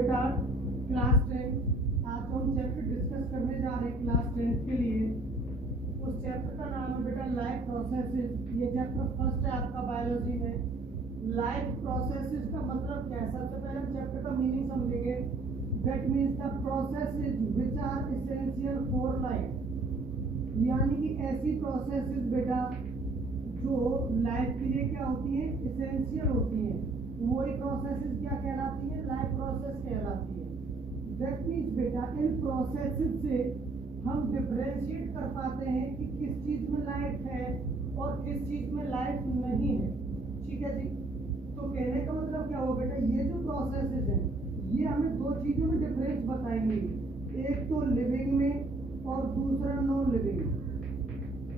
बेटा क्लास 10 आज तो हम चैप्टर डिस्कस करने जा रहे हैं क्लास 10 के लिए। उस चैप्टर का नाम है बेटा लाइफ प्रोसेसेस। ये चैप्टर फर्स्ट है आपका बायोलॉजी में। लाइफ प्रोसेसेस का मतलब क्या है? सबसे पहले हम चैप्टर का मीनिंग समझेंगे। That means the processes which are essential for life, यानी कि ऐसी प्रोसेसेस बेटा जो लाइफ के लिए क्या होती है, एसेंशियल होती हैं। वही प्रोसेसेस क्या कहलाती है? लाइफ प्रोसेस कहलाती है। दैट मीन्स बेटा इन प्रोसेसेस से हम डिफरेंशिएट कर पाते हैं कि किस चीज में लाइफ है और किस चीज में लाइफ नहीं है। ठीक है जी। तो कहने का मतलब क्या हो बेटा, ये जो प्रोसेसेस हैं ये हमें दो चीजों में डिफरेंस बताएंगे, एक तो लिविंग में और दूसरा नॉन लिविंग में।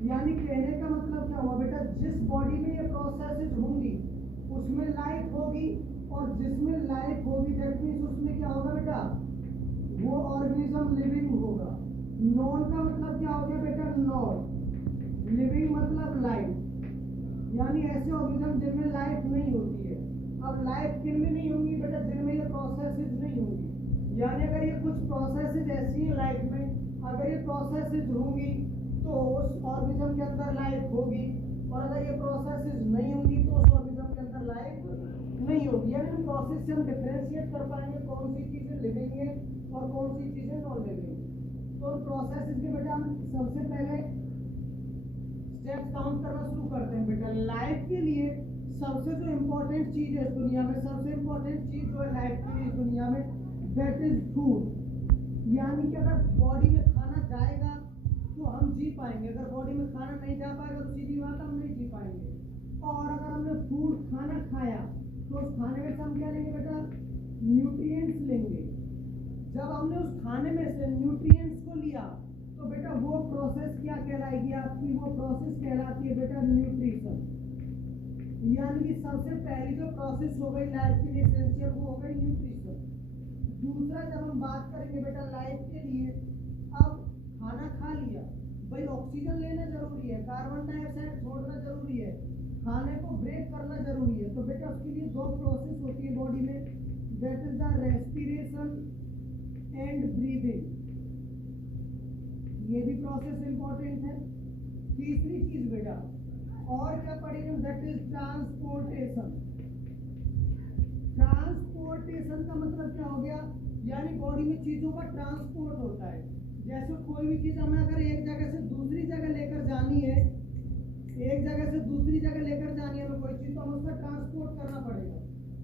यानी कहने का मतलब क्या हुआ बेटा, जिस बॉडी में ये प्रोसेसेस होंगी उसमें लाइफ होगी, और जिसमें लाइफ होगी दैट मींस उसमें क्या होगा बेटा, वो ऑर्गेनिज्म लिविंग होगा। नॉन का मतलब क्या हो गया बेटा, नॉन लिविंग मतलब लाइफ, यानी ऐसे ऑर्गेनिज्म जिनमें लाइफ नहीं होती है। अब लाइफ किन में नहीं होंगी बेटा, जिनमें ये प्रोसेसेस नहीं होंगी। यानी अगर ये कुछ प्रोसेसेस ऐसी हैं लाइफ में, अगर ये प्रोसेसेस होंगी तो उस ऑर्गेनिज्म के अंदर लाइफ होगी, और अगर ये प्रोसेसेस नहीं होंगी तो उस ऑर्गेनिज्म के अंदर लाइफ नहीं होगी। यानी हम प्रोसेस से हम डिफरेंशिएट कर पाएंगे कौन सी चीजें लिविंग है और कौन सी चीजें नॉन लिविंग है। तो प्रोसेसेस के बेटा हम सबसे पहले स्टेप्स काउंट करना शुरू करते हैं बेटा। लाइफ के लिए सबसे जो इम्पोर्टेंट चीज है इस दुनिया में, सबसे इम्पोर्टेंट चीज जो है लाइफ के लिए इस दुनिया में, दैट इज फूड। यानी कि अगर बॉडी में खाना जाएगा तो हम जी पाएंगे, अगर बॉडी में खाना नहीं जा पाएगा तो सीधी बात हम नहीं जी पाएंगे। और अगर हमने फूड खाना खाया तो उस खाने में से हम क्या लेंगे बेटा, न्यूट्रिएंट्स लेंगे। जब हमने उस खाने में से न्यूट्रिएंट्स को लिया तो बेटा वो प्रोसेस क्या कहलाएगी आपकी, वो प्रोसेस कहलाती है बेटा न्यूट्रिशन। यानी कि सबसे पहली जो प्रोसेस हो गई लाइफ के लिए एसेंशियल वो हो गई न्यूट्रिशन। दूसरा जब हम बात करेंगे बेटा लाइफ के लिए, अब खाना खा लिया भाई, ऑक्सीजन लेना जरूरी है, कार्बन डाइऑक्साइड छोड़ना जरूरी है, खाने को ब्रेक करना जरूरी है। तो बेटा उसके लिए दो प्रोसेस होती है बॉडी में, that is the respiration and breathing. ये भी प्रोसेस इंपॉर्टेंट है। तीसरी चीज बेटा और क्या पढ़ेंगे, दैट इज ट्रांसपोर्टेशन। ट्रांसपोर्टेशन का मतलब क्या हो गया, यानी बॉडी में चीजों का ट्रांसपोर्ट होता है। जैसे कोई भी चीज हमें अगर एक जगह से दूसरी जगह लेकर जानी है, एक जगह से दूसरी जगह लेकर जानी है हमें कोई चीज, तो हमें उसका ट्रांसपोर्ट करना पड़ेगा।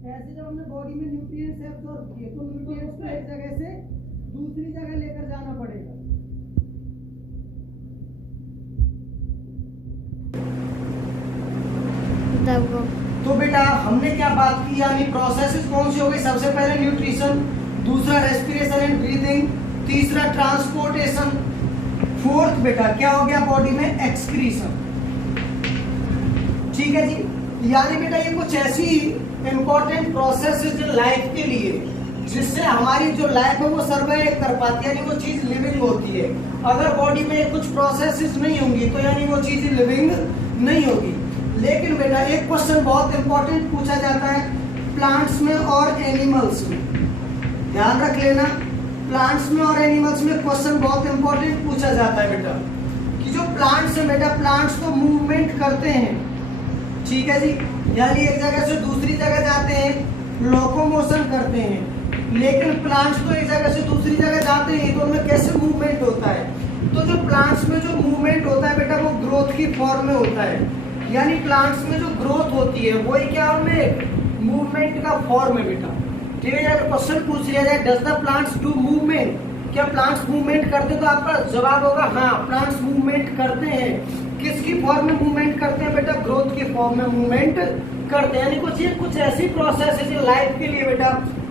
ऐसे जब हमने बॉडी में न्यूट्रिएंट्स एब्सॉर्ब किए तो न्यूट्रिएंट्स को एक जगह से दूसरी जगह लेकर जाना पड़ेगा। तो बेटा हमने क्या बात की, यानी प्रोसेसेस कौन सी हो गई, सबसे पहले न्यूट्रिशन, दूसरा रेस्पिरेशन एंड ब्रीदिंग, तीसरा ट्रांसपोर्टेशन, फोर्थ बेटा क्या हो गया बॉडी में, एक्सक्रीशन। ठीक है जी। यानी बेटा ये कुछ ऐसी इंपॉर्टेंट प्रोसेस है लाइफ के लिए जिससे हमारी जो लाइफ है वो सर्वाइव कर पाती है, यानी वो चीज लिविंग होती है। अगर बॉडी में कुछ प्रोसेसेस नहीं होंगी तो यानी वो चीज लिविंग नहीं होगी। लेकिन बेटा एक क्वेश्चन बहुत इंपॉर्टेंट पूछा जाता है प्लांट्स में और एनिमल्स में, ध्यान रख लेना। प्लांट्स में और एनिमल्स में क्वेश्चन बहुत इंपॉर्टेंट पूछा जाता है बेटा कि जो प्लांट्स है बेटा, प्लांट्स तो मूवमेंट करते हैं, ठीक है जी, यानी एक जगह से दूसरी जगह जाते हैं, लोकोमोशन करते हैं। लेकिन प्लांट्स तो एक जगह से दूसरी जगह जाते हैं तो उनमें कैसे मूवमेंट होता है, तो जो प्लांट्स में जो मूवमेंट होता है बेटा वो ग्रोथ की फॉर्म में होता है। यानी प्लांट्स में जो ग्रोथ होती है वही क्या उनमें मूवमेंट का फॉर्म है बेटा। ठीक है, अगर क्वेश्चन पूछ लिया जाए does the plants do movement, क्या प्लांट्स मूवमेंट करते हैं, तो आपका जवाब होगा हाँ प्लांट्स मूवमेंट करते हैं। किसकी फॉर्म में मूवमेंट करते हैं बेटा, ग्रोथ की फॉर्म में मूवमेंट करते हैं। यानी कुछ ऐसी प्रोसेस है लाइफ के लिए बेटा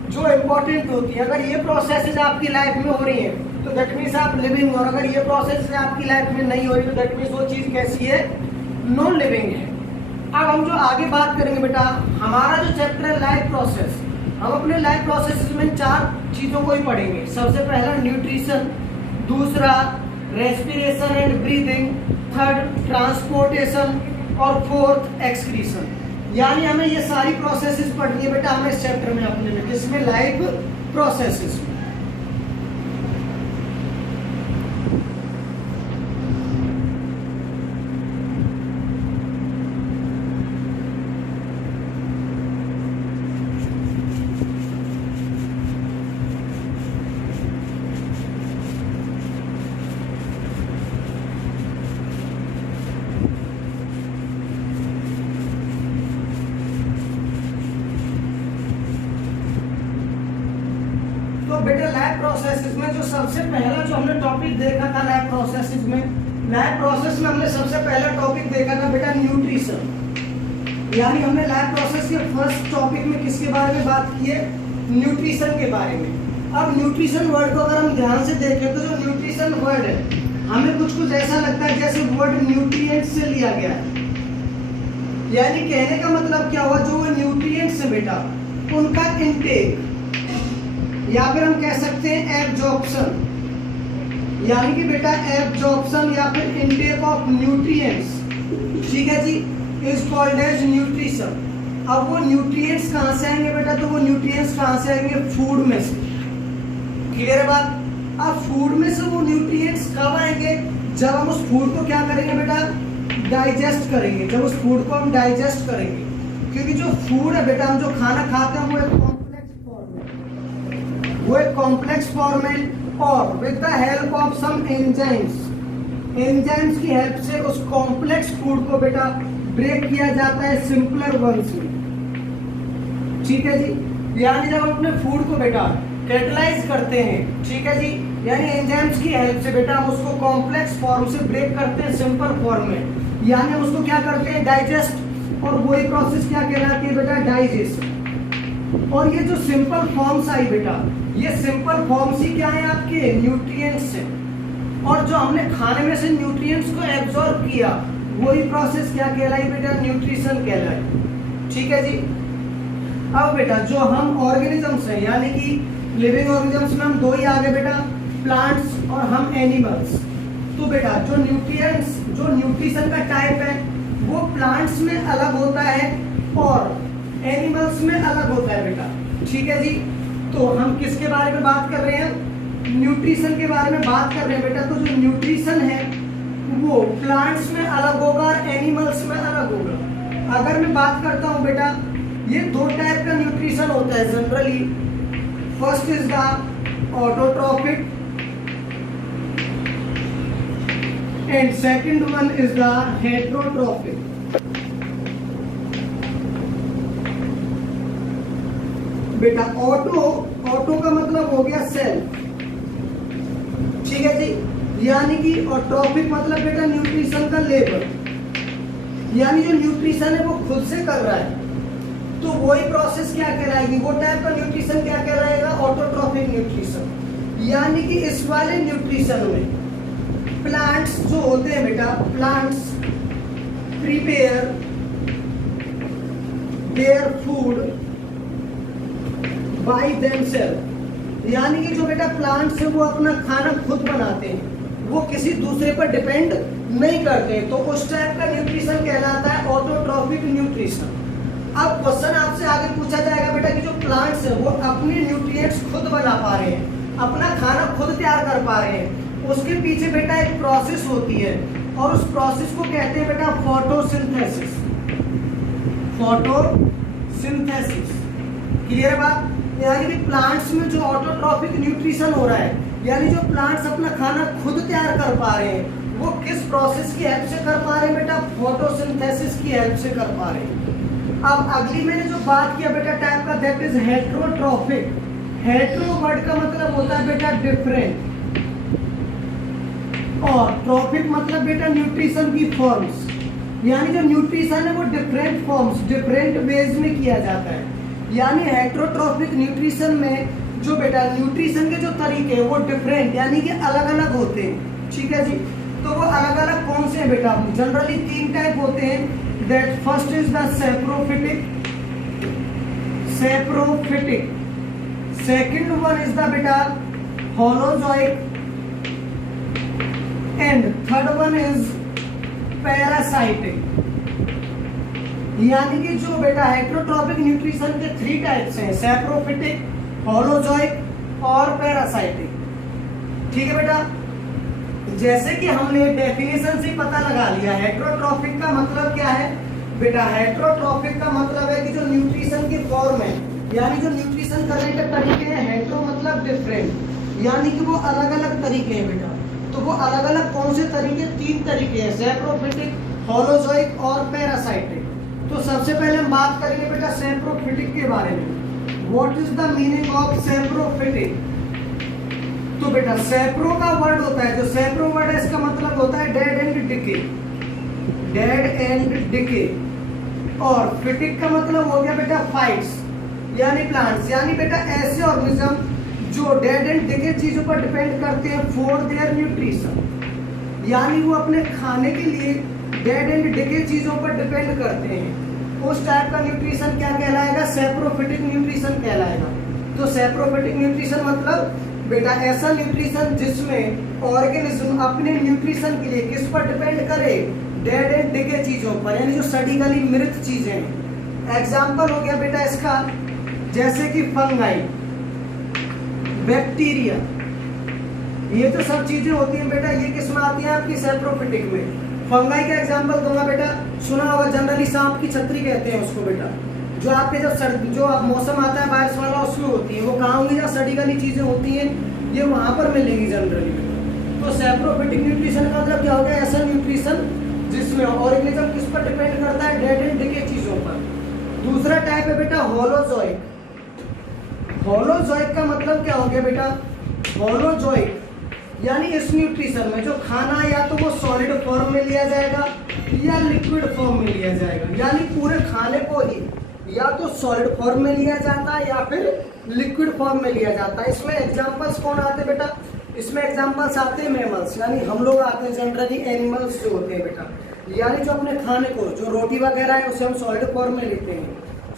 जो इम्पोर्टेंट होती है। अगर ये प्रोसेस आपकी लाइफ में हो रही है तो दैट मीन्स आप लिविंग, और अगर ये प्रोसेस आपकी लाइफ में नहीं हो रही तो दैट मीन्स वो चीज कैसी है, नॉन लिविंग है। अब हम जो आगे बात करेंगे बेटा, हमारा जो चैप्टर है लाइफ प्रोसेस, हम अपने लाइफ प्रोसेस में 4 चीजों को ही पढ़ेंगे। सबसे पहला न्यूट्रिशन, दूसरा respiration and breathing, third transportation और फोर्थ एक्सक्रीशन। यानी हमें ये सारी प्रोसेसेस पढ़नी है बेटा हमें इस चैप्टर में अपने में, जिसमें लाइफ प्रोसेसेस। तो बेटा लैब प्रोसेसेस में जो सबसे पहला जो हमने टॉपिक देखा था लैब प्रोसेसेस में, लैब प्रोसेस में हमने सबसे पहला टॉपिक देखा था बेटा न्यूट्रिशन। यानी हमने लैब प्रोसेस के फर्स्ट टॉपिक में किसके बारे में बात की है? न्यूट्रिशन के बारे में। अब न्यूट्रिशन वर्ड को अगर हम ध्यान से देखें तो जो न्यूट्रिशन वर्ड है हमें कुछ कुछ ऐसा लगता है जैसे वर्ड न्यूट्रिएंट्स से लिया गया है। यानी कहने का मतलब क्या हुआ, जो न्यूट्रिएंट्स है बेटा उनका इनटेक, या फिर हम कह सकते हैं एब्जॉर्प्शन, यानी कि बेटा एब्जॉर्प्शन या फिर इनटेक ऑफ न्यूट्रिएंट्स, ठीक है जी, इज कॉल्ड एज न्यूट्रिशन। अब वो न्यूट्रिएंट्स कहाँ से आएंगे बेटा? तो वो न्यूट्रिएंट्स कहाँ से आएंगे? फूड में से। क्लियर है बात? अब फूड में से वो न्यूट्रिएंट्स कब आएंगे? जब हम उस फूड को क्या करेंगे बेटा? डाइजेस्ट करेंगे। जब उस फूड को हम डाइजेस्ट करेंगे, क्योंकि जो फूड है बेटा, हम जो खाना खाते हैं वो एक कॉम्प्लेक्स फॉर्म है और with the help of some enzymes की हेल्प से उस कॉम्प्लेक्स फूड को बेटा ब्रेक किया जाता है सिंपलर वंस में। ठीक है जी, यानी जब हम अपने फूड को बेटा कैटलाइज करते हैं, ठीक है जी, यानी एंजाइम्स की हेल्प से बेटा हम उसको कॉम्प्लेक्स फॉर्म से ब्रेक करते हैं सिंपल फॉर्म में, यानी हम उसको क्या करते हैं? डाइजेस्ट। और वही प्रोसेस क्या कहलाती है बेटा? डाइजेशन। और ये जो सिंपल फॉर्म्स आई बेटा, ये सिंपल फॉर्म्स ही क्या है? आपके न्यूट्रिएंट्स से। और जो हमने खाने में से न्यूट्रिएंट्स को एब्जॉर्ब किया वही प्रोसेस क्या कहलाई बेटा? न्यूट्रिशन कहलाई। ठीक है जी। अब बेटा जो हम ऑर्गेनिजम्स हैं, यानी कि लिविंग ऑर्गेनिजम्स में हम दो ही आ गए बेटा, प्लांट्स और हम एनिमल्स। तो बेटा जो न्यूट्रिएंट्स, जो न्यूट्रिशन का टाइप है वो प्लांट्स में अलग होता है और एनिमल्स में अलग होता है बेटा। ठीक है जी। तो हम किसके बारे में बात कर रहे हैं? न्यूट्रिशन के बारे में बात कर रहे हैं बेटा। तो जो न्यूट्रिशन है वो प्लांट्स में अलग होगा और एनिमल्स में अलग होगा। अगर मैं बात करता हूं बेटा, ये दो टाइप का न्यूट्रिशन होता है generally. First is the autotrophic and second one is the heterotrophic. बेटा ऑटो का मतलब हो गया सेल, ठीक है जी, यानी कि और ट्रॉफिक मतलब बेटा न्यूट्रिशन का लेबर, यानी जो न्यूट्रिशन है वो खुद से कर रहा है, तो वही प्रोसेस क्या कहलाएगी? वो टाइप का न्यूट्रिशन क्या कहलाएगा? Autotrophic nutrition. यानी कि इस वाले न्यूट्रिशन में प्लांट्स जो होते हैं बेटा, plants prepare their food by themself, यानी कि जो बेटा प्लांट्स है वो अपना खाना खुद बनाते हैं, वो किसी दूसरे पर डिपेंड नहीं करते, तो उस टाइप का न्यूट्रिशन कहलाता है ऑटोट्रॉफिक न्यूट्रिशन। अब क्वेश्चन आपसे आगे पूछा जाएगा बेटा कि जो प्लांट्स है वो अपने न्यूट्रिएंट्स खुद बना पा रहे हैं, अपना खाना खुद तैयार कर पा रहे हैं, उसके पीछे बेटा एक प्रोसेस होती है और उस प्रोसेस को कहते हैं बेटा फोटोसिंथेसिस। फोटोसिंथेसिस, क्लियर है बात? यानी कि प्लांट्स में जो ऑटोट्रॉफिक न्यूट्रिशन हो रहा है, यानी जो प्लांट्स अपना खाना खुद तैयार कर पा रहे हैं, वो किस प्रोसेस की हेल्प से कर पा रहे हैं बेटा? फोटोसिंथेसिस की हेल्प से कर पा रहे हैं। अब अगली मैंने जो बात किया बेटा टाइप का, that is heterotrophic. Hetero word का मतलब होता है बेटा डिफरेंट, और ट्रॉफिक मतलब बेटा न्यूट्रिशन की फॉर्म्स, यानी जो न्यूट्रिशन है वो डिफरेंट फॉर्म्स, डिफरेंट वेज में किया जाता है। यानी हेटरोट्रॉफिक न्यूट्रिशन में जो बेटा न्यूट्रिशन के जो तरीके हैं वो डिफरेंट यानी कि अलग अलग होते हैं। ठीक है जी। तो वो अलग अलग कौन से हैं बेटा? जनरली तीन टाइप होते हैं। That first is the saprophytic, second one is the बेटा holozoic and third one is parasitic. यानी कि जो बेटा हेटरोट्रॉफिक न्यूट्रिशन के थ्री टाइप्स हैं, सेप्रोफिटिक, होलोजोइक और पैरासाइटिक। ठीक है बेटा, जैसे कि हमने डेफिनेशन से पता लगा लिया, हेटेरोट्रॉफिक का मतलब क्या है बेटा, हेटेरोट्रॉफिक का मतलब है कि जो न्यूट्रिशन की फॉर्म है, यानी जो न्यूट्रिशन करने के तरीके हैं, हेटेरो मतलब डिफरेंट, यानी कि वो अलग अलग तरीके हैं बेटा। तो वो अलग अलग कौन से तरीके, 3 तरीके हैं, सैप्रोफिटिक, होलोजोइक और पैरासाइटिक। तो सबसे पहले हम बात करेंगे बेटा सैप्रोफिटिक के बारे में। What is the meaning of saprophytic? तो बेटा सैप्रो का वर्ड होता है, जो सैप्रो वर्ड है इसका मतलब होता है dead and decay, dead and decay. और फिटिक का मतलब हो गया बेटा फाइट्स, यानी प्लांट्स, यानी बेटा ऐसे ऑर्गेनिज्म जो डेड एंड डिके चीजों पर डिपेंड करते हैं फॉर देयर न्यूट्रिशन, यानी वो अपने खाने के लिए डेड एंड डिके चीजों पर डिपेंड करते हैं। उस टाइप का न्यूट्रिशन क्या कहलाएगा, सैप्रोफिटिक न्यूट्रिशन कहलाएगा। तो सैप्रोफिटिक न्यूट्रिशन मतलब बेटा ऐसा न्यूट्रिशन जिसमें ऑर्गेनिज्म अपने न्यूट्रिशन के लिए किस पर डिपेंड करे, डेड एंड डिके चीजों पर, यानी जो सड़ी गली मृत चीजें हैं। एग्जाम्पल हो गया बेटा इसका, जैसे कि फंगाई, बैक्टीरिया, ये तो सब चीजें होती हैं बेटा, ये किस में आती है आपकी सैप्रोफिटिक में। फंगाई का एग्जाम्पल दूंगा बेटा, सुना होगा जनरली सांप की छतरी कहते हैं उसको बेटा, जो आपके जब जो अब मौसम आता है बारिश वाला उसमें होती है। वो कहाँ होंगी जहाँ सड़ी गली चीजें होती हैं, ये वहां पर मिलेंगी जनरली। तो सैप्रोफिटिक न्यूट्रिशन का मतलब क्या हो गया, ऐसा न्यूट्रिशन जिसमें ऑर्गेनिज्म किस पर डिपेंड करता है, डेड एंड डिके चीजों पर। दूसरा टाइप है बेटा होलोजोइक। होलोजोइक का मतलब क्या हो गया बेटा, होलोजोइक यानी इस न्यूट्रिशन में जो खाना या तो वो सॉलिड फॉर्म में लिया जाएगा या लिक्विड फॉर्म में लिया जाएगा, यानी पूरे खाने को ही या तो सॉलिड फॉर्म में लिया जाता है या फिर लिक्विड फॉर्म में लिया जाता है। इसमें एग्जांपल्स कौन आते हैं बेटा, इसमें एग्जांपल्स आते हैं मैमल्स, यानी हम लोग आते हैं जनरली एनिमल्स जो होते हैं बेटा, यानी जो अपने खाने को, जो रोटी वगैरह है उसे हम सॉलिड फॉर्म में लेते हैं,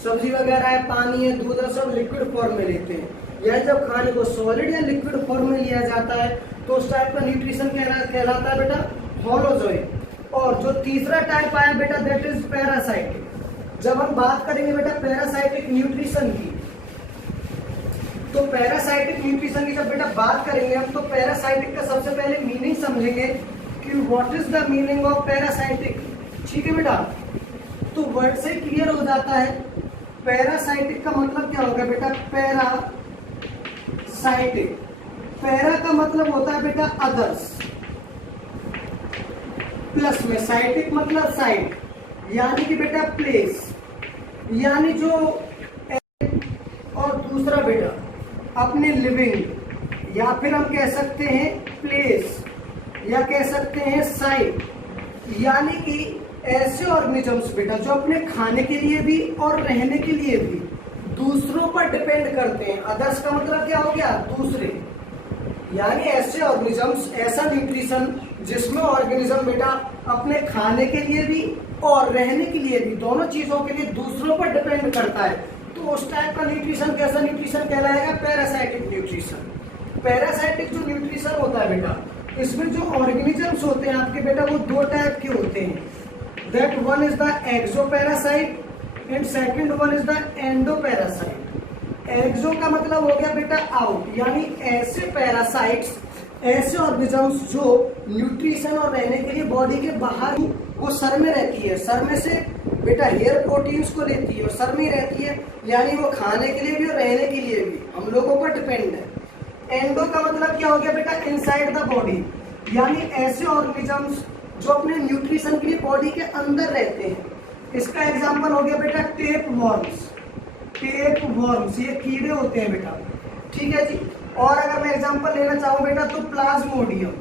सब्जी वगैरह है, पानी है, दूध है, सब लिक्विड फॉर्म में लेते हैं। यह जब खाने को सॉलिड या लिक्विड फॉर्म में लिया जाता है तो उस टाइप का न्यूट्रिशन कहलाता है बेटा होलोजोइक। और जो तीसरा टाइप आया बेटा दैट इज पैरासाइटिक। जब हम बात करेंगे बेटा पैरासाइटिक न्यूट्रिशन की, तो पैरासाइटिक न्यूट्रिशन की जब बेटा बात करेंगे हम, तो पैरासाइटिक का सबसे पहले मीनिंग समझेंगे कि what is the meaning of parasitic. ठीक है बेटा, तो वर्ड से क्लियर हो जाता है। पैरासाइटिक का मतलब क्या होगा बेटा, पैरासाइटिक, पैरा का मतलब होता है बेटा अदर्स, प्लस में साइटिक मतलब साइट, यानी कि बेटा प्लेस, यानी जो, और दूसरा बेटा अपने लिविंग, या फिर हम कह सकते हैं प्लेस, या कह सकते हैं साइट, यानी कि ऐसे ऑर्गेनिजम्स बेटा जो अपने खाने के लिए भी और रहने के लिए भी दूसरों पर डिपेंड करते हैं। अदर्स का मतलब क्या हो गया, दूसरे, यानी ऐसे ऑर्गेनिजम्स, ऐसा न्यूट्रिशन जिसमें ऑर्गेनिज्म बेटा अपने खाने के लिए भी और रहने के लिए भी, दोनों चीजों के लिए दूसरों पर डिपेंड करता है। तो उस टाइप का न्यूट्रिशन कैसा न्यूट्रिशन कहलाएगा, पैरासाइटिक न्यूट्रिशन। पैरासाइटिक जो न्यूट्रिशन होता है बेटा, इसमें जो ऑर्गेनिजम्स होते हैं आपके बेटा वो 2 टाइप के होते हैं, that one is the ectoparasite and second one is the endoparasite. Exo का मतलब हो गया बेटा आउट, यानी ऐसे पैरासाइट्स, ऐसे ऑर्गेनिजम्स जो न्यूट्रिशन और रहने के लिए बॉडी के बाहर, वो सर में रहती है, सर में से बेटा हेयर प्रोटीन्स को लेती है और सर में रहती है, यानी वो खाने के लिए भी और रहने के लिए भी हम लोगों पर डिपेंड है। एंडो का मतलब क्या हो गया बेटा, इनसाइड द बॉडी, यानी ऐसे ऑर्गेनिजम्स जो अपने न्यूट्रिशन के लिए बॉडी के अंदर रहते हैं। इसका एग्जांपल हो गया बेटा टेप वॉर्म्स। टेप वॉर्म्स ये कीड़े होते हैं बेटा, ठीक है जी। और अगर मैं एग्जांपल लेना चाहूँ बेटा तो प्लाज्मोडियम,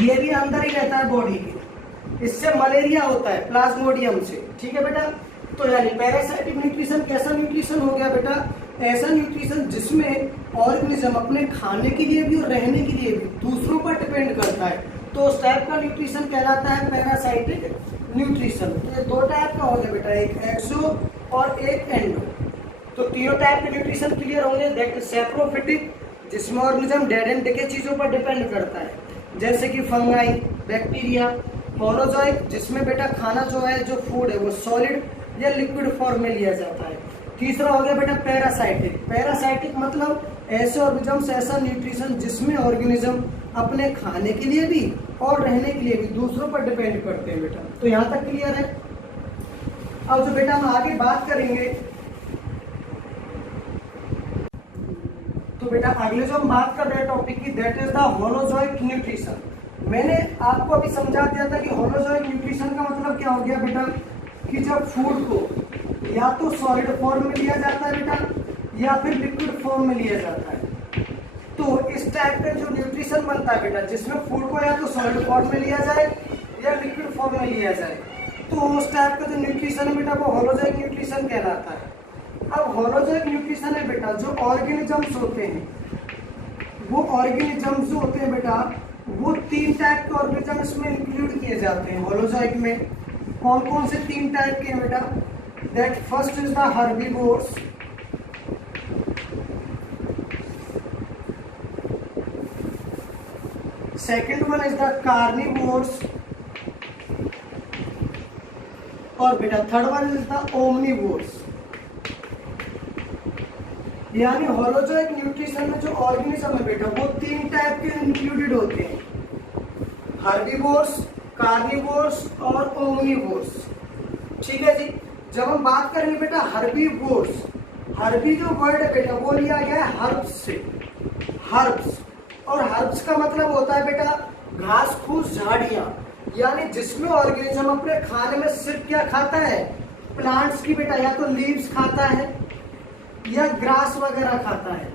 ये भी अंदर ही रहता है बॉडी के, इससे मलेरिया होता है प्लाज्मोडियम से, ठीक है बेटा। तो यानी पैरासाइटिक न्यूट्रिशन कैसा न्यूट्रिशन हो गया बेटा, ऐसा न्यूट्रिशन जिसमें ऑर्गेनिज्म अपने खाने के लिए भी और रहने के लिए भी दूसरों पर डिपेंड करता है, तो उस टाइप का न्यूट्रिशन कहलाता है पैरासाइटिक न्यूट्रिशन। तो ये 2 टाइप का हो गया बेटा, एक एक्सो और एक एंडो। तो तीनों टाइप के न्यूट्रिशन क्लियर होंगे। दैट इज सैप्रोफिटिक, जिसमें ऑर्गेनिज्म डेड एंड डिके चीजों पर डिपेंड करता है, जैसे कि फंगाई, बैक्टीरिया। होलोजोइक, जिसमें बेटा खाना जो है, जो फूड है, वो सॉलिड या लिक्विड फॉर्म में लिया जाता है। तीसरा हो गया बेटा पैरासाइटिक। पैरासाइटिक मतलब ऐसे ऑर्गेनिजम्स ऐसा न्यूट्रिशन जिसमें ऑर्गेनिज्म अपने खाने के लिए भी और रहने के लिए भी दूसरों पर डिपेंड करते हैं बेटा। तो यहाँ तक क्लियर है। अब जो बेटा हम आगे बात करेंगे, तो बेटा अगले जो हम बात कर रहे हैं टॉपिक की, that is the holozoic nutrition. मैंने आपको अभी समझा दिया था कि होलोजोइक न्यूट्रिशन का मतलब क्या हो गया बेटा, कि जब फूड को या तो सॉलिड फॉर्म में लिया जाता है बेटा या फिर लिक्विड फॉर्म में लिया जाता है, तो इस टाइप का जो न्यूट्रिशन बनता है बेटा, जिसमें फूड को या तो सॉलिड फॉर्म में लिया जाए या लिक्विड फॉर्म में लिया जाए, तो उस टाइप का जो न्यूट्रिशन है बेटा वो होलोजोइक न्यूट्रिशन कहलाता है। अब होलोजोइक न्यूट्रिशन है बेटा, जो ऑर्गेनिजम्स होते हैं, वो ऑर्गेनिजम्स जो होते हैं बेटा, वो 3 टाइप के ऑर्गेनिजम्स में इंक्लूड किए जाते हैं होलोजोइक में। कौन कौन से 3 टाइप के हैं बेटा? That first is the herbivores, second one is the carnivores, और बेटा third one is the omnivores. यानी होलोजोइक न्यूट्रिशन में जो ऑर्गेनिज्म है बेटा, वो 3 टाइप के इंक्लूडेड होते हैं, हर्बीवोर्स, कार्निवोर्स और ओमनिवोर्स। ठीक है जी। जब हम बात करेंगे बेटा हर्बीवोर्स, हर्बी जो वर्ड है बेटा वो लिया गया है हर्ब्स से, हर्ब्स, और हर्ब्स का मतलब होता है बेटा घास फूस झाड़ियां, यानी जिसमें ऑर्गेनिज्म अपने खाने में सिर्फ क्या खाता है, प्लांट्स की बेटा, या तो लीव्स खाता है या ग्रास वगैरह खाता है।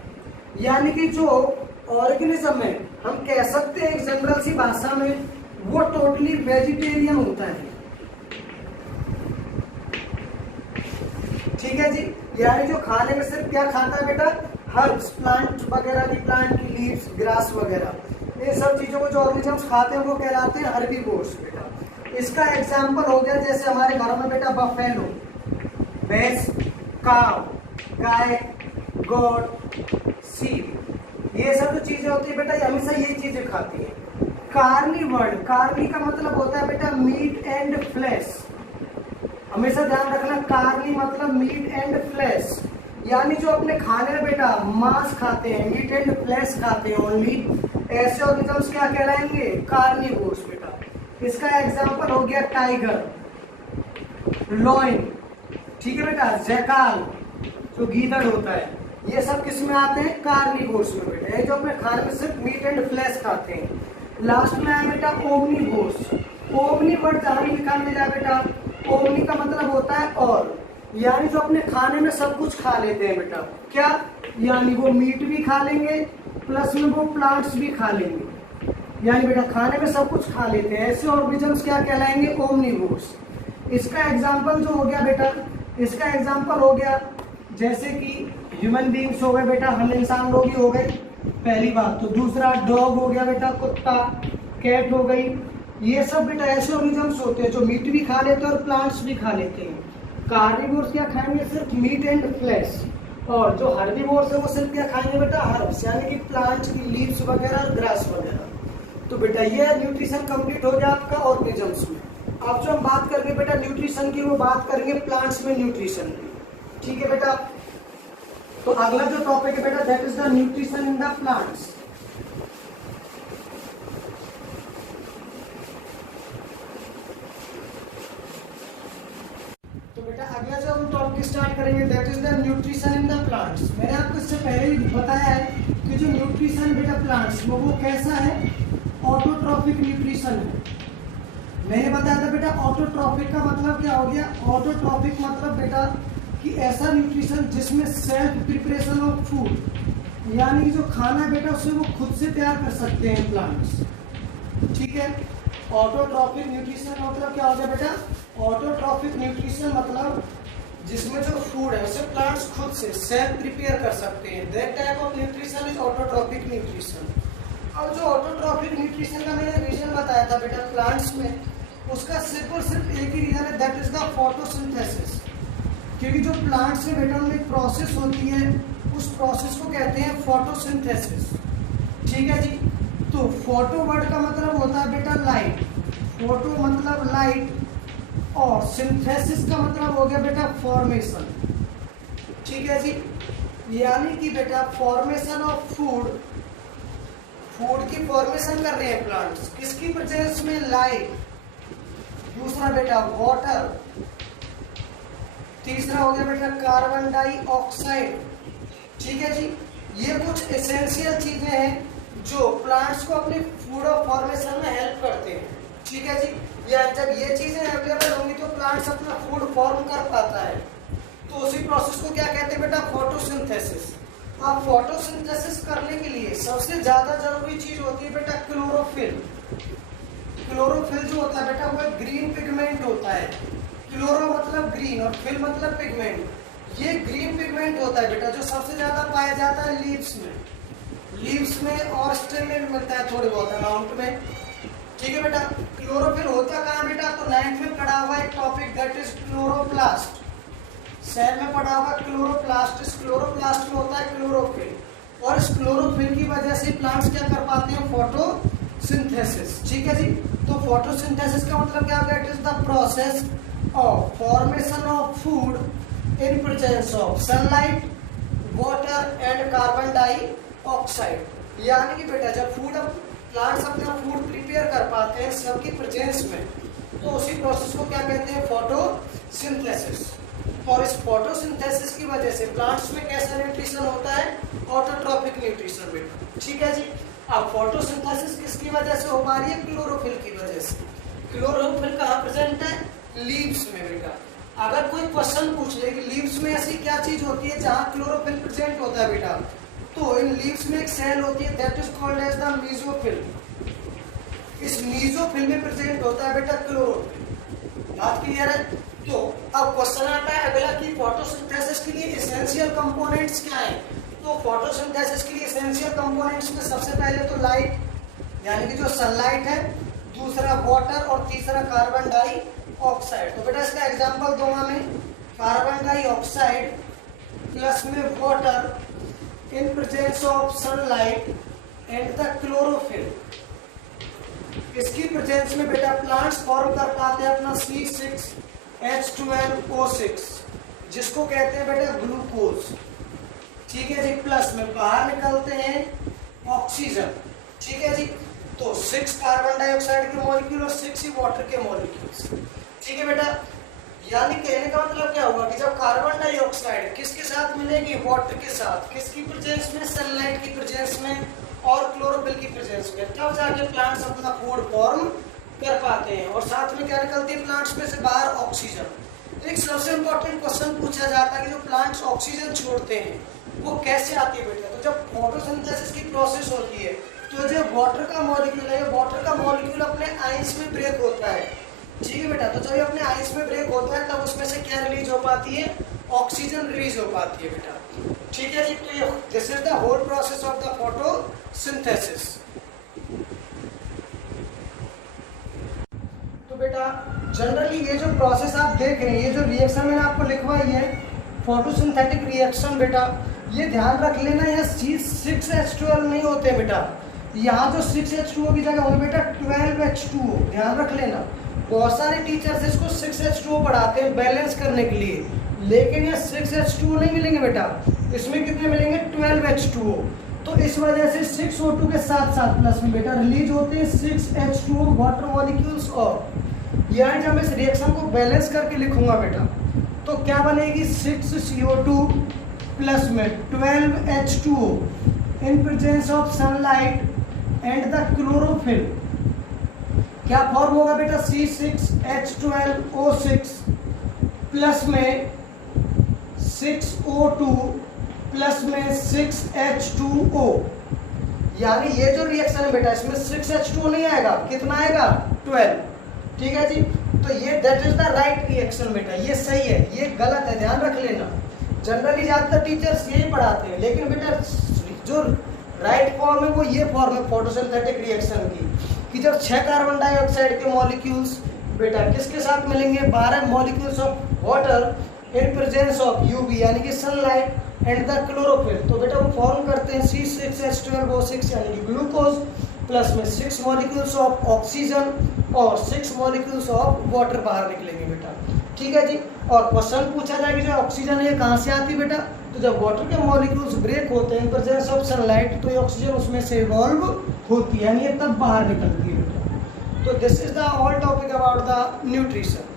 यानी कि जो ऑर्गेनिज्म है, हम कह सकते हैं एक जनरल सी भाषा में, वो टोटली वेजिटेरियन होता है। ठीक है जी। यानी जो खाने में सिर्फ क्या खाता है बेटा, हर्ब्स, प्लांट वगैरह की, प्लांट की लीव्स, ग्रास वगैरह, इन सब चीजों को जो ऑर्गेनिजम्स खाते हैं वो कहलाते हैं हर्बीवोर्स बेटा। इसका एग्जांपल हो गया जैसे हमारे घरों में बेटा बफेलो, भैंस, काव, गाय, गोट, सीप, ये सब जो चीजें होती है बेटा, ये हमेशा यही चीजें खाती है। कार्निवर्ड, कार्नी का मतलब होता है बेटा मीट एंड फ्लैश, हमेशा ध्यान रखना, कार्नी मतलब मीट एंड फ्लैश, यानी जो अपने खाने में बेटा मांस खाते हैं, मीट एंड फ्लैश खाते हैं ओनली, ऐसे ऑर्गेनिजम्स क्या कहलाएंगे, कार्निवोर्स बेटा। इसका एग्जांपल हो गया टाइगर, लॉइन, ठीक है बेटा, जैकाल जो गीदड़ होता है, ये सब किस में आते हैं, कार्निवोर्स में बेटा, ये जो अपने खाने में सिर्फ मीट एंड फ्लैश खाते हैं। लास्ट में आया बेटा ओमनिवोर्स, ओमनी वर्ड जहां भी लिखा मिल जाए बेटा, ओमनी का मतलब होता है और, यानी जो अपने खाने में सब कुछ खा लेते हैं बेटा, क्या, यानी वो मीट भी खा लेंगे प्लस में वो प्लांट्स भी खा लेंगे, यानी बेटा खाने में सब कुछ खा लेते हैं, ऐसे ऑर्गेनिजम्स क्या कहलाएंगे, ओमनिवोर्स। इसका एग्जांपल जो हो गया बेटा, इसका एग्जांपल हो गया जैसे कि ह्यूमन बींग्स हो गए बेटा, हम इंसान लोग ही हो गए पहली बात, तो दूसरा डॉग हो गया बेटा, कुत्ता, कैट हो गई, ये सब बेटा ऐसे ऑर्गेनिजम्स होते हैं जो मीट भी खा लेते हैं और प्लांट्स भी खा लेते हैं। कार्निवोर्स क्या खाएंगे, सिर्फ मीट एंड फ्लैश, और जो हर्बीवोर्स है वो सिर्फ क्या खाएंगे बेटा, हर्ब्स, यानी कि प्लांट की लीव्स वगैरह और ग्रास वगैरह। तो बेटा ये न्यूट्रिशन कंप्लीट हो गया आपका ऑर्गेनिजम्स में। अब जो हम बात करेंगे बेटा न्यूट्रिशन की, वो बात करेंगे प्लांट्स में न्यूट्रिशन की। ठीक है बेटा, तो अगला जो टॉपिक है बेटा, that is the nutrition in the plants. तो बेटा अगला जो हम टॉपिक स्टार्ट करेंगे, that is the nutrition in the plants. मैंने आपको इससे पहले ही बताया है कि जो न्यूट्रिशन बेटा प्लांट्स में वो कैसा है, ऑटोट्रॉफिक न्यूट्रिशन है। मैंने बताया था बेटा ऑटोट्रॉफिक का मतलब क्या हो गया, ऑटोट्रॉफिक मतलब बेटा कि ऐसा न्यूट्रिशन जिसमें सेल्फ प्रिपरेशन ऑफ फूड, यानी कि जो खाना है बेटा उसे वो खुद से तैयार कर सकते हैं प्लांट्स। ठीक है, ऑटोट्रॉफिक न्यूट्रिशन मतलब क्या हो गया बेटा, ऑटोट्रॉफिक न्यूट्रिशन मतलब जिसमें जो फूड है उसे प्लांट्स खुद से सेल्फ प्रिपेयर कर सकते हैं, that type of nutrition is autotrophic nutrition. और जो ऑटोट्रॉफिक न्यूट्रिशन का मैंने रीजन बताया था बेटा प्लांट्स में, उसका सिर्फ और सिर्फ एक ही रीजन है, दैट इज द फोटोसिंथेसिस। क्योंकि जो प्लांट्स में बेटा उनमें एक प्रोसेस होती है, उस प्रोसेस को कहते हैं फोटोसिंथेसिस। ठीक है जी। तो फोटो वर्ड का मतलब होता है बेटा लाइट, फोटो मतलब लाइट, और सिंथेसिस का मतलब हो गया बेटा फॉर्मेशन। ठीक है जी। यानी कि बेटा फॉर्मेशन ऑफ फूड, फूड की फॉर्मेशन कर रहे हैं प्लांट्स, किसकी प्रेजेंस में? लाइट। दूसरा बेटा वाटर। तीसरा हो गया बेटा कार्बन डाइऑक्साइड। ठीक है जी, ये कुछ एसेंशियल चीजें हैं जो प्लांट्स को अपने फूड और फॉर्मेशन में हेल्प करते हैं। ठीक है जी, या जब ये चीजें अवेलेबल होंगी तो प्लांट्स अपना फूड फॉर्म कर पाता है। तो उसी प्रोसेस को क्या कहते हैं बेटा? फोटोसिंथेसिस। अब फोटोसिंथेसिस करने के लिए सबसे ज्यादा जरूरी चीज होती है बेटा क्लोरोफिल। क्लोरोफिल जो होता है बेटा वो एक ग्रीन पिगमेंट होता है। क्लोरो मतलब ग्रीन और फिल मतलब पिगमेंट। ये ग्रीन पिगमेंट होता है बेटा जो सबसे ज्यादा पाया जाता है लीव्स में और स्टेम में भी मिलता है थोड़े बहुत अमाउंट में। ठीक है बेटा, क्लोरोफिल होता कहाँ बेटा? तो 9th में पढ़ा हुआ एक topic that is chloroplast. Cell में पढ़ा हुआ क्लोरोप्लास्ट। इस क्लोरोप्लास्ट में होता है क्लोरोफिल और इस क्लोरोफिल की वजह से प्लांट्स क्या कर पाते हैं? फोटोसिंथेसिस। ठीक है जी, तो फोटोसिंथेसिस का मतलब क्या होगा? It is the process of formation of food in presence of sunlight, water and carbon dioxide. यानी कि बेटा जब प्लांट्स अपना फूड प्रिपेयर कर पाते हैं सबकी प्रेजेंस में, तो उसी प्रोसेस को क्या कहते हैं? फोटोसिंथेसिस। और इस फोटोसिंथेसिस की वजह से प्लांट्स में कैसा न्यूट्रिशन होता है? ऑटोट्रॉपिक न्यूट्रिशन बेटा। ठीक है जी, अब फोटोसिंथेसिस किसकी वजह से हो पा रही है? क्लोरोफिल की वजह से। क्लोरोफिल कहाँ प्रेजेंट है? लीव्स में बेटा। अगर कोई क्वेश्चन पूछ ले कि लीव्स में ऐसी क्या चीज होती है जहाँ क्लोरोफिल प्रेजेंट होता है बेटा, तो इन लीव्स में एक सेल होती है that is called as the mesophyll. इस मीजोफिल में प्रेजेंट होता है बेटा क्लोरोफिल। बात क्लियर है? तो अब क्वेश्चन आता है अगला कि फोटोसिंथेसिस के लिए एसेंशियल कंपोनेंट्स क्या हैं? तो फोटोसिंथेसिस के लिए एसेंशियल कंपोनेंट्स में सबसे पहले तो लाइट, यानी कि जो सनलाइट है, दूसरा वाटर और तीसरा कार्बन डाइऑक्साइड। तो बेटा इसका एग्जांपल दूंगा मैं, कार्बन डाइऑक्साइड प्लस में water in presence of sunlight and the chlorophyll। इसकी प्रेजेंस में बेटा प्लांट्स फॉर्म कर पाते हैं अपना C6H12O6 जिसको कहते हैं बेटा ग्लूकोज। ठीक है जी, प्लस में बाहर निकलते हैं ऑक्सीजन। ठीक है जी, तो 6 कार्बन डाइऑक्साइड के मॉलिक्यूल और 6 ही वाटर के मॉलिक्यूल्स। ठीक है बेटा, यानी कहने का मतलब क्या हुआ कि जब कार्बन डाइऑक्साइड किसके साथ मिलेगी? वाटर के साथ। किसकी प्रेजेंस में? सनलाइट की प्रेजेंस में और क्लोरोफिल की प्रेजेंस में। तब जाके प्लांट्स अपना फूड फॉर्म कर पाते हैं और साथ में क्या निकलती है प्लांट्स में से? बाहर ऑक्सीजन। एक सबसे इंपॉर्टेंट क्वेश्चन पूछा जाता है कि जो प्लांट्स ऑक्सीजन छोड़ते हैं वो कैसे आती है बेटा? तो जब फोटोसिंथेसिस की प्रोसेस होती है तो जो वाटर का मॉलिक्यूल है, वाटर का मॉलिक्यूल अपने आइंस में ब्रेक होता है। ठीक है बेटा, तो जब ये अपने आइंस में ब्रेक होता है तब उसमें से क्या रिलीज हो पाती है? ऑक्सीजन रिलीज हो पाती है बेटा। ठीक है जी, तो ये this is the whole process of the photosynthesis. तो बेटा जनरली ये जो प्रोसेस आप देख रहे हैं, ये जो रिएक्शन मैंने आपको लिखवाई है फोटोसिंथेटिक रिएक्शन बेटा, ये ध्यान रख लेना, यहाँ 6H12 नहीं होते बेटा। यहाँ जो 6H2O की जगह होंगे बेटा 12H2O। ध्यान रख लेना, बहुत सारे टीचर्स इसको 6H2O पढ़ाते हैं बैलेंस करने के लिए, लेकिन ये 6H2O नहीं मिलेंगे बेटा। इसमें कितने मिलेंगे? 12H2O। तो इस वजह से 6O2 के साथ साथ प्लस में बेटा रिलीज होते हैं 6H2O वाटर मॉलिक्यूल्स। और यानी जब मैं इस रिएक्शन को बैलेंस करके लिखूंगा बेटा तो क्या बनेगी? 6CO2 प्लस में 12H2O in presence of sunlight and the chlorophyll. क्या फॉर्म होगा बेटा? C6H12O6 प्लस में 6O2 प्लस में 6H2O। यानी ये जो रिएक्शन है बेटा इसमें 6H2O नहीं आएगा, कितना आएगा? 12। ठीक है जी, तो ये that is the right reaction बेटा, ये सही है, ये गलत है, ध्यान रख लेना। जनरली ज्यादातर टीचर्स यही पढ़ाते हैं, लेकिन बेटा जो राइट फॉर्म है वो ये फॉर्म है फोटोसिंथेटिक रिएक्शन की, कि जब 6 कार्बन डाइऑक्साइड के मॉलिक्यूल्स बेटा किसके साथ मिलेंगे? 12 molecules of water in presence of UV यानी कि सनलाइट एंड द क्लोरोफिल, तो बेटा वो फॉर्म करते हैं C6H12O6 यानी कि ग्लूकोज। प्लस में 6 मॉलिक्यूल्स ऑफ ऑक्सीजन और 6 मॉलिक्यूल्स ऑफ वाटर बाहर निकलेंगे बेटा। ठीक है जी। और क्वेश्चन पूछा जाएगा जो ऑक्सीजन है ये कहाँ से आती है बेटा, तो जब वाटर के मॉलिक्यूल्स ब्रेक होते हैं इन प्रेजेंस ऑफ सनलाइट तो ये ऑक्सीजन उसमें से इवॉल्व होती है, यानी ये तब बाहर निकलती है बेटा। तो this is the all topic about the nutrition.